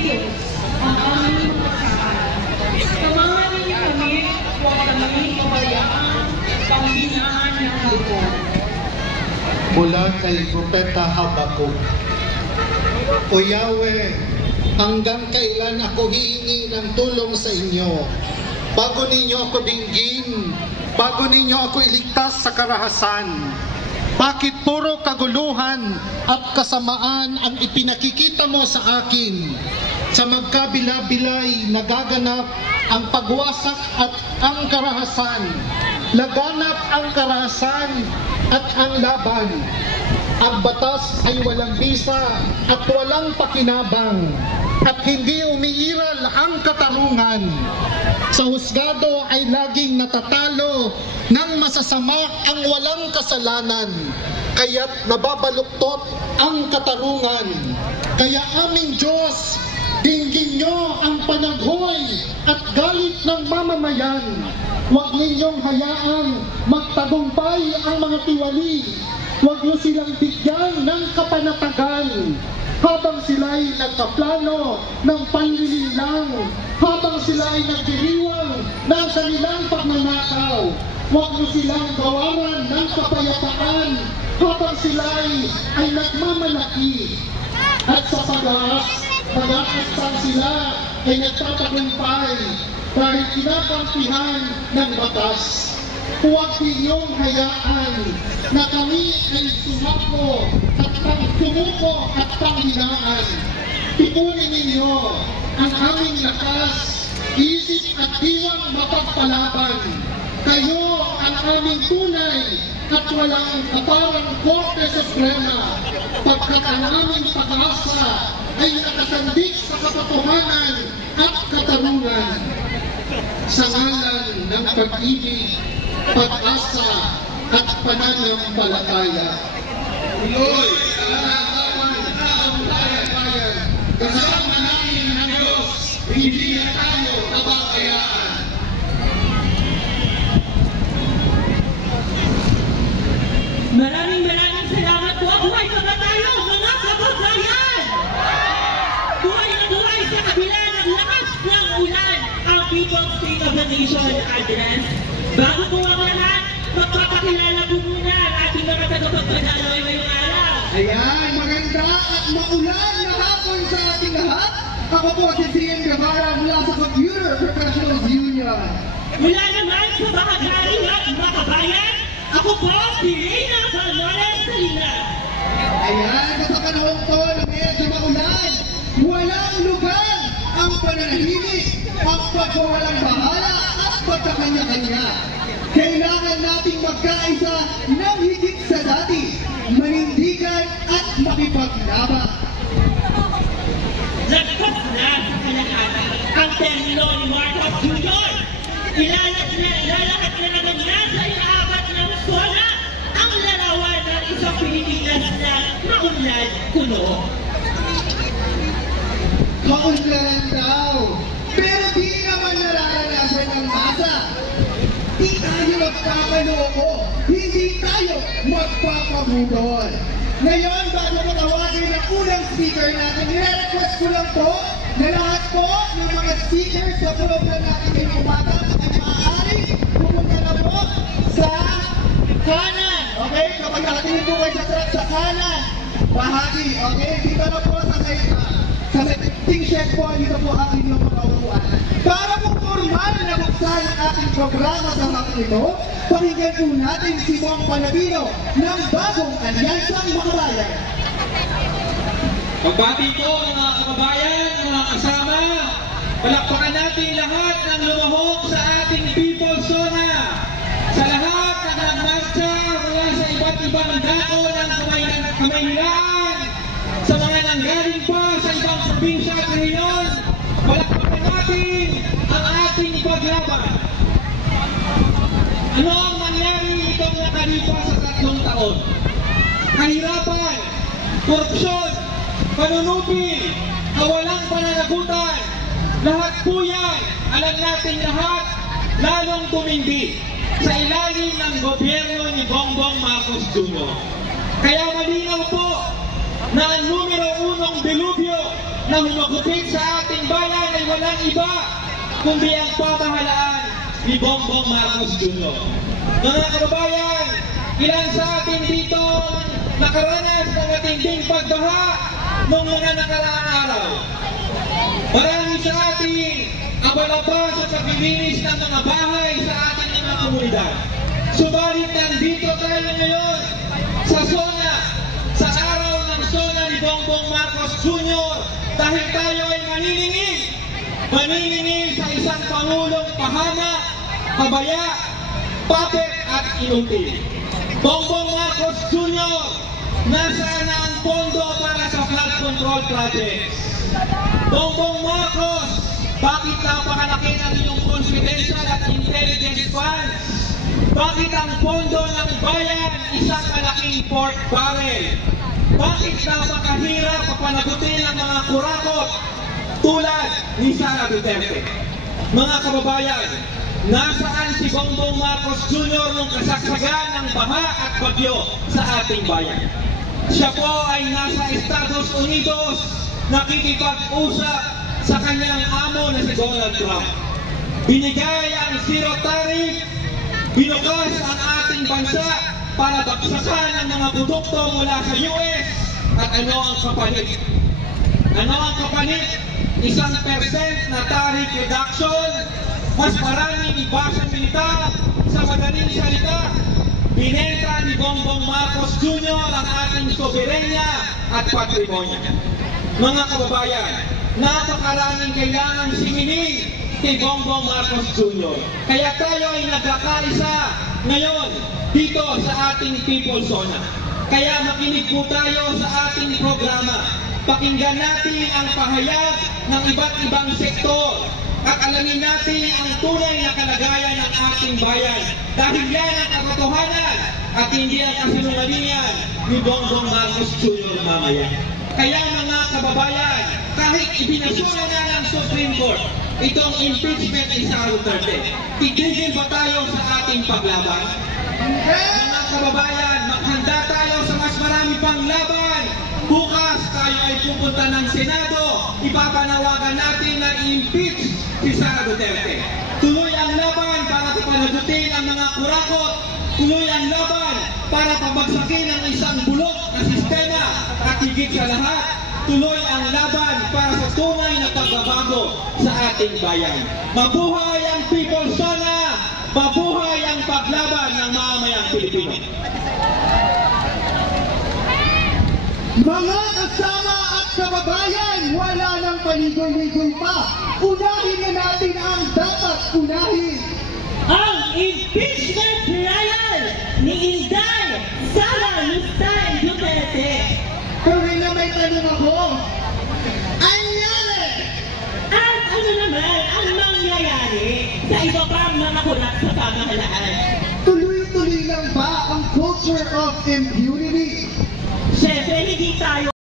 Diyos ang aming pagkakaan. Samahan ninyo kami, huwag kami pabayaan, pambinaan ng lupon. Mula kay Propeta Habakuk. O Yahweh, hanggang kailan ako hihingi ng tulong sa inyo? Bago ninyo ako dinggin, bago ninyo ako iligtas sa karahasan. Bakit puro kaguluhan at kasamaan ang ipinakikita mo sa akin? Sa magkabila-bilay nagaganap ang pagwasak at ang karahasan. Laganap ang karahasan at ang laban. Ang batas ay walang bisa at walang pakinabang, at hindi umiiral ang katarungan. Sa husgado ay laging natatalo ng masasama ang walang kasalanan, kaya't nababaluktot ang katarungan. Kaya aming Diyos, dinggin nyo ang panaghoy at galit ng mamamayan. Huwag ninyong hayaang magtagumpay ang mga tiwali. Huwag nyo silang bigyan ng kapanatagan habang sila'y nagpaplano ng panlilinlang, habang sila'y nagdiriwang ng kanilang pagnanakaw. Huwag nyo silang gawaran ng kapayapaan habang sila'y ay nagmamalaki. At sa pag-aastan sila ay nagtatagumpay dahil kinakampihan ng batas. Huwag ninyong hayaan na kami ay sumuko at panghinaan. Tipunin ninyo ang aming lakas, isip at diwang mapagpalaban. Kayo ang aming tunay at walang kaparang Korte Suprema, pagkat ang aming pag-asa ay nakasandik sa katotohanan at katarungan. Sa ngalan ng pag-ibig, pag-asa at pananampalataya. Tuloy sa larawan ng bayan, kasama namin ng Diyos, hindi na tayo kababayaan. Maraming salamat po. Buhay pa ba tayo, mga kababayan? Buhay na buhay sa kabila ng lakas ng ulan ang People's State of the Nation Address. Bago po ang lahat, magpapakilala po muna ang ating mga tagapagpadaloy ngayong araw. Ayan, maganda at maulan na hapon sa ating lahat. Ako po si Cian Guevara mula sa Computer Professionals Union. Mula naman sa Bahagari at Makabayan, ako po si Reyna Valores Salinas. Ayan, sa panahon to na medyo maulan, walang lugar ang pananahimik, ang pagkawalang bahala at pagkakanya-kanya. Kailangan nating magkaisa ng higit sa dati, manindigan at makipaglaban. Lagpas na sa kalahatan ang termino ni Marcos Jr. Ilalahat na naman niya sa ikaapat ng zona ang larawan ng isang Pilipinas na maunlad kuno. Kaunlaran daw, pero di naman nararanasan ng masa. Di tayo magpapaloko, hindi tayo magpapabudol. Ngayon, bago ko tawagin ang unang speaker natin, nire-request ko lang po na lahat po ng mga speakers sa program natin ngayong umaga ay maaaring pumunta na po sa kanan. Okay? Kapag nakatingin po kayo sa truck sa kanan, bahagi. Okay? Dito na po sa setting check po, dito po ang inyong mga upuan. Para po formal na buksan ang ating programa sa hapon ito, pakinggan po natin si Bong Panabino ng bagong Alyansang Makabayan. Pagbati po mga kababayan, mga kasama, palakpakan natin lahat ng lumahok sa ating People's Zona. Sa lahat na nagmarcha mula sa iba't ibang dako ng Kamaynilaan, sa mga nanggaling pa sa ibang probinsya at rehiyon, palakpakan natin ang ating paglaban. Ano ang nangyari itong nakalipas sa 3 taon? Kahirapan, korupsyon, panunupil, kawalang pananagutan, lahat po yan, alam natin lahat, lalong tumindi sa ilalim ng gobyerno ni Bongbong Marcos Jr. Kaya malinaw po na ang numero 1 delubyo na humagupit sa ating bayan ay walang iba kundi ang pamahalaan ni Bongbong Marcos Jr. Mga kababayan, ilan sa atin dito nakaranas ng matinding pagbaha noong mga nakaraang araw. Marami sa atin ang malabas sa paglilinis ng mga bahay sa ating mga komunidad. Subalit nandito tayo ngayon sa SONA, sa araw ng SONA ni Bongbong Marcos Jr. dahil tayo ay maniningil sa isang Pangulong pahamak, pabaya, puppet at inutil. Bongbong Marcos Jr., nasaan na ang pondo para sa flood control projects? Bongbong Marcos, bakit napakalaki ng iyong confidential at intelligence funds? Bakit ang pondo ng bayan isang malaking pork barrel? Bakit napakahirap papanagutin ang mga kurakot tulad ni Sara Duterte? Mga kababayan, nasaan si Bongbong Marcos Jr. nung kasagsagan ng baha at bagyo sa ating bayan? Siya po ay nasa Estados Unidos nakikipag-usap sa kanyang amo na si Donald Trump. Binigay ang zero tariff, binukas ang ating bansa para bagsakan ang mga produkto mula sa US. At ano ang kapalit? Ano ang kapalit? 1% na tariff reduction, mas maraming ibasang militar. Sa madaling salita, binenta ni Bongbong Marcos Jr. ang ating soberenya at patrimonya. Mga kababayan, napakaraming kailangang singilin kay Bongbong Marcos Jr. Kaya tayo ay nagkakaisa ngayon dito sa ating People's Zona. Kaya makinig po tayo sa ating programa. Pakinggan natin ang pahayag ng iba't ibang sektor at alamin natin ang tunay na kalagayan ng ating bayan. Dahil yan ang katotohanan at hindi ang kasinungalingan ni Bongbong Marcos Jr. mamaya. Kaya mga kababayan, kahit ibinasura na ng Supreme Court itong impeachment ni Sara Duterte, titigil ba tayo sa ating paglaban? Mga kababayan, maghanda tayo sa mas marami pang laban. Bukas tayo ay pupunta ng Senado, ipapanawagan natin na i-impeach si Sara Duterte. Tuloy ang laban para panagutin ang mga kurakot. Tuloy ang laban para pabagsakin ang isang bulok na sistema. At higit sa lahat, tuloy ang laban para sa tunay na pagbabago sa ating bayan. Mabuhay ang People's Zona! Mabuhay ang paglaban ng mamamayang Pilipino! Mga kasama at kababayan, wala nang paligoy-ligoy pa. Unahin na natin ang dapat unahin. Ang impeachment trial ni Inday Sara Duterte. Pero na may tanong ako. Anyari! At ano naman ang mangyayari sa iba pang mga kulat sa pamahalaan? Tuloy-tuloy lang ba ang culture of impunity? Siyempre, hindi tayo